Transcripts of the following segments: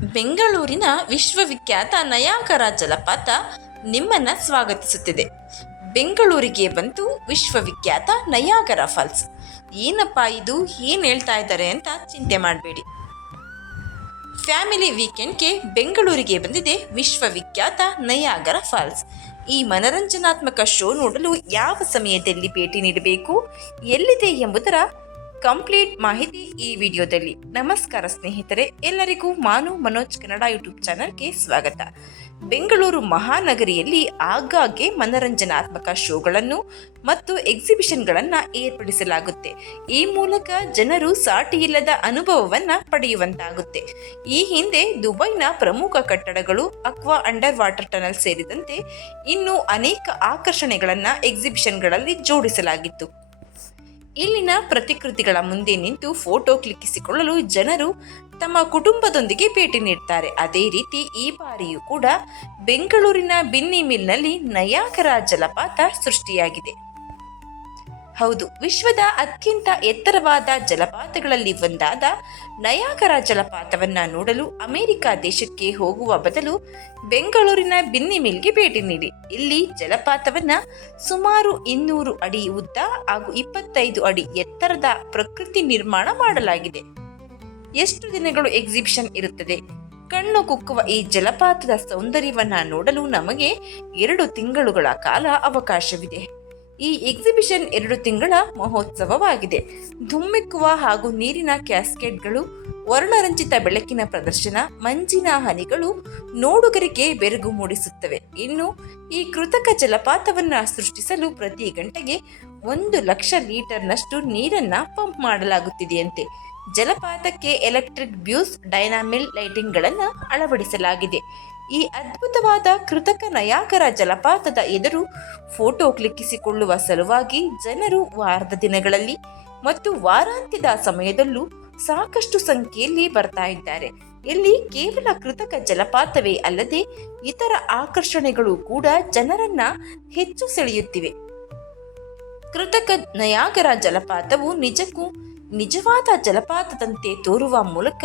ಬೆಂಗಳೂರಿನ ವಿಶ್ವವಿಖ್ಯಾತ ನಯಾಗರ ಜಲಪಾತ ನಿಮ್ಮನ್ನ ಸ್ವಾಗತಿಸುತ್ತಿದೆ. ಬೆಂಗಳೂರಿಗೆ ಬಂತು ವಿಶ್ವವಿಖ್ಯಾತ ನಯಾಗರ ಫಾಲ್ಸ್. ಏನಪ್ಪ ಇದು? ಏನು ಹೇಳ್ತಾ ಇದ್ದಾರೆ ಅಂತ ಚಿಂತೆ ಮಾಡಬೇಡಿ. ಫ್ಯಾಮಿಲಿ ವೀಕೆಂಡ್ಗೆ ಬೆಂಗಳೂರಿಗೆ ಬಂದಿದೆ ವಿಶ್ವವಿಖ್ಯಾತ ನಯಾಗರ ಫಾಲ್ಸ್. ಈ ಮನರಂಜನಾತ್ಮಕ ಶೋ ನೋಡಲು ಯಾವ ಸಮಯದಲ್ಲಿ ಭೇಟಿ ನೀಡಬೇಕು? ಎಲ್ಲಿದೆ ಎಂಬುದರ ಕಂಪ್ಲೀಟ್ ಮಾಹಿತಿ ಈ ವಿಡಿಯೋದಲ್ಲಿ. ನಮಸ್ಕಾರ ಸ್ನೇಹಿತರೆ, ಎಲ್ಲರಿಗೂ ಮಾನು ಮನೋಜ್ ಕನ್ನಡ ಯೂಟ್ಯೂಬ್ ಚಾನಲ್ಗೆ ಸ್ವಾಗತ. ಬೆಂಗಳೂರು ಮಹಾನಗರಿಯಲ್ಲಿ ಆಗಾಗ್ಗೆ ಮನರಂಜನಾತ್ಮಕ ಶೋಗಳನ್ನು ಮತ್ತು ಎಕ್ಸಿಬಿಷನ್ಗಳನ್ನು ಏರ್ಪಡಿಸಲಾಗುತ್ತೆ. ಈ ಮೂಲಕ ಜನರು ಸಾಟಿಯಿಲ್ಲದ ಅನುಭವವನ್ನು ಪಡೆಯುವಂತಾಗುತ್ತೆ. ಈ ಹಿಂದೆ ದುಬೈನ ಪ್ರಮುಖ ಕಟ್ಟಡಗಳು ಅಕ್ವಾ ಅಂಡರ್ ವಾಟರ್ ಟನಲ್ ಸೇರಿದಂತೆ ಇನ್ನೂ ಅನೇಕ ಆಕರ್ಷಣೆಗಳನ್ನು ಎಕ್ಸಿಬಿಷನ್ಗಳಲ್ಲಿ ಜೋಡಿಸಲಾಗಿತ್ತು. ಇಲ್ಲಿನ ಪ್ರತಿಕೃತಿಗಳ ಮುಂದೆ ನಿಂತು ಫೋಟೋ ಕ್ಲಿಕ್ಕಿಸಿಕೊಳ್ಳಲು ಜನರು ತಮ್ಮ ಕುಟುಂಬದೊಂದಿಗೆ ಭೇಟಿ ನೀಡ್ತಾರೆ. ಅದೇ ರೀತಿ ಈ ಬಾರಿಯೂ ಕೂಡ ಬೆಂಗಳೂರಿನ ಬಿನ್ನಿ ಮಿಲ್ನಲ್ಲಿ ನಯಾಗರ ಜಲಪಾತ ಸೃಷ್ಟಿಯಾಗಿದೆ. ಹೌದು, ವಿಶ್ವದ ಅತ್ಯಂತ ಎತ್ತರವಾದ ಜಲಪಾತಗಳಲ್ಲಿ ಒಂದಾದ ನಯಾಗರ ಜಲಪಾತವನ್ನ ನೋಡಲು ಅಮೆರಿಕ ದೇಶಕ್ಕೆ ಹೋಗುವ ಬದಲು ಬೆಂಗಳೂರಿನ ಬಿನ್ನಿಮಿಲ್ಗೆ ಭೇಟಿ ನೀಡಿ. ಇಲ್ಲಿ ಜಲಪಾತವನ್ನ ಸುಮಾರು ಇನ್ನೂರು ಅಡಿ ಉದ್ದ ಹಾಗೂ ಇಪ್ಪತ್ತೈದು ಅಡಿ ಎತ್ತರದ ಪ್ರಕೃತಿ ನಿರ್ಮಾಣ ಮಾಡಲಾಗಿದೆ. ಎಷ್ಟು ದಿನಗಳು ಎಕ್ಸಿಬಿಷನ್ ಇರುತ್ತದೆ? ಕಣ್ಣು ಕುಕ್ಕುವ ಈ ಜಲಪಾತದ ಸೌಂದರ್ಯವನ್ನ ನೋಡಲು ನಮಗೆ ಎರಡು ತಿಂಗಳುಗಳ ಕಾಲ ಅವಕಾಶವಿದೆ. ಈ ಎಕ್ಸಿಬಿಷನ್ ಎರಡು ತಿಂಗಳ ಮಹೋತ್ಸವವಾಗಿದೆ. ಧುಮ್ಮಿಕ್ಕುವ ಹಾಗೂ ನೀರಿನ ಕ್ಯಾಸ್ಕೇಡ್ಗಳು, ವರ್ಣರಂಜಿತ ಬೆಳಕಿನ ಪ್ರದರ್ಶನ, ಮಂಜಿನ ಹನಿಗಳು ನೋಡುಗರಿಗೆ ಬೆರಗು ಮೂಡಿಸುತ್ತವೆ. ಇನ್ನು ಈ ಕೃತಕ ಜಲಪಾತವನ್ನ ಸೃಷ್ಟಿಸಲು ಪ್ರತಿ ಗಂಟೆಗೆ ಒಂದು ಲಕ್ಷ ಲೀಟರ್ನಷ್ಟು ನೀರನ್ನ ಪಂಪ್ ಮಾಡಲಾಗುತ್ತಿದೆಯಂತೆ. ಜಲಪಾತಕ್ಕೆ ಎಲೆಕ್ಟ್ರಿಕ್ ಬ್ಯೂಸ್, ಡೈನಾಮಿಲ್ ಲೈಟಿಂಗ್ಗಳನ್ನು ಅಳವಡಿಸಲಾಗಿದೆ. ಈ ಅದ್ಭುತವಾದ ಕೃತಕ ನಯಾಗರ ಜಲಪಾತದ ಎದುರು ಫೋಟೋ ಕ್ಲಿಕ್ಕಿಸಿಕೊಳ್ಳುವ ಸಲುವಾಗಿ ಜನರು ವಾರದ ದಿನಗಳಲ್ಲಿ ಮತ್ತು ವಾರಾಂತ್ಯದ ಸಮಯದಲ್ಲೂ ಸಾಕಷ್ಟು ಸಂಖ್ಯೆಯಲ್ಲಿ ಬರ್ತಾ ಇದ್ದಾರೆ. ಇಲ್ಲಿ ಕೇವಲ ಕೃತಕ ಜಲಪಾತವೇ ಅಲ್ಲದೆ ಇತರ ಆಕರ್ಷಣೆಗಳು ಕೂಡ ಜನರನ್ನ ಹೆಚ್ಚು ಸೆಳೆಯುತ್ತಿವೆ. ಕೃತಕ ನಯಾಗರ ಜಲಪಾತವು ನಿಜಕ್ಕೂ ನಿಜವಾದ ಜಲಪಾತದಂತೆ ತೋರುವ ಮೂಲಕ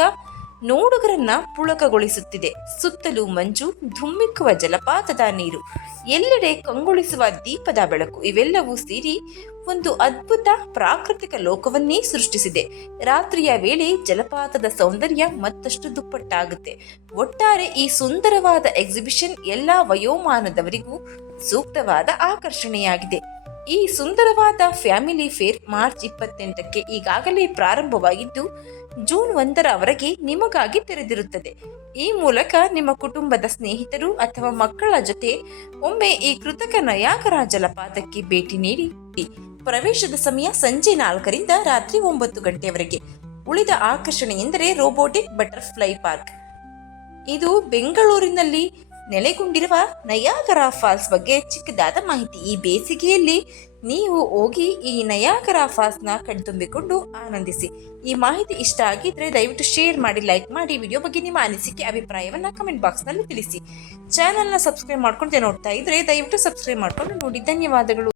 ನೋಡುಗರನ್ನ ಪುಳಕಗೊಳಿಸುತ್ತಿದೆ. ಸುತ್ತಲೂ ಮಂಜು, ಧುಮ್ಮಿಕ್ಕುವ ಜಲಪಾತದ ನೀರು. ಎಲ್ಲೆಡೆ ಕಂಗೊಳಿಸುವ ದೀಪದ ಬೆಳಕು. ಇವೆಲ್ಲವೂ ಸೇರಿ ಒಂದು ಅದ್ಭುತ ಪ್ರಾಕೃತಿಕ ಲೋಕವನ್ನೇ ಸೃಷ್ಟಿಸಿದೆ. ರಾತ್ರಿಯ ವೇಳೆ ಜಲಪಾತದ ಸೌಂದರ್ಯ ಮತ್ತಷ್ಟು ದುಪ್ಪಟ್ಟಾಗುತ್ತೆ. ಒಟ್ಟಾರೆ ಈ ಸುಂದರವಾದ ಎಕ್ಸಿಬಿಷನ್ ಎಲ್ಲಾ ವಯೋಮಾನದವರಿಗೂ ಸೂಕ್ತವಾದ ಆಕರ್ಷಣೆಯಾಗಿದೆ. ಈ ಸುಂದರವಾದ ಫ್ಯಾಮಿಲಿ ಫೇರ್ ಮಾರ್ಚ್ ಇಪ್ಪತ್ತೆಂಟಕ್ಕೆ ಈಗಾಗಲೇ ಪ್ರಾರಂಭವಾಗಿದ್ದು, ಜೂನ್ ಒಂದರವರೆಗೆ ನಿಮಗಾಗಿ ತೆರೆದಿರುತ್ತದೆ. ಈ ಮೂಲಕ ನಿಮ್ಮ ಕುಟುಂಬದ ಸ್ನೇಹಿತರು ಅಥವಾ ಮಕ್ಕಳ ಜೊತೆ ಒಮ್ಮೆ ಈ ಕೃತಕ ನಯಾಗರ ಜಲಪಾತಕ್ಕೆ ಭೇಟಿ ನೀಡಿ, ಪ್ರವೇಶದ ಸಮಯ ಸಂಜೆ ನಾಲ್ಕರಿಂದ ರಾತ್ರಿ ಒಂಬತ್ತು ಗಂಟೆವರೆಗೆ. ಉಳಿದ ಆಕರ್ಷಣೆ ಎಂದರೆ ರೋಬೋಟಿಕ್ ಬಟರ್ಫ್ಲೈ ಪಾರ್ಕ್. ಇದು ಬೆಂಗಳೂರಿನಲ್ಲಿ ನೆಲೆಗೊಂಡಿರುವ ನಯಾಗರ ಫಾಲ್ಸ್ ಬಗ್ಗೆ ಚಿಕ್ಕದಾದ ಮಾಹಿತಿ ಈ ಬೇಸಿಗೆಯಲ್ಲಿ. ನೀವು ಹೋಗಿ ಈ ನಯಾಗರ ಫಾಲ್ಸ್ನ ಕಣ್ತುಂಬಿಕೊಂಡು ಆನಂದಿಸಿ. ಈ ಮಾಹಿತಿ ಇಷ್ಟ ಆಗಿದ್ರೆ ದಯವಿಟ್ಟು ಶೇರ್ ಮಾಡಿ, ಲೈಕ್ ಮಾಡಿ, ವಿಡಿಯೋ ಬಗ್ಗೆ ನಿಮ್ಮ ಅನಿಸಿಕೆ, ಅಭಿಪ್ರಾಯವನ್ನು ಕಮೆಂಟ್ ಬಾಕ್ಸ್ನಲ್ಲಿ ತಿಳಿಸಿ. ಚಾನಲ್ನ ಸಬ್ಸ್ಕ್ರೈಬ್ ಮಾಡ್ಕೊಂಡು ನೋಡ್ತಾ ಇದ್ರೆ ದಯವಿಟ್ಟು ಸಬ್ಸ್ಕ್ರೈಬ್ ಮಾಡ್ಕೊಂಡು ನೋಡಿ. ಧನ್ಯವಾದಗಳು.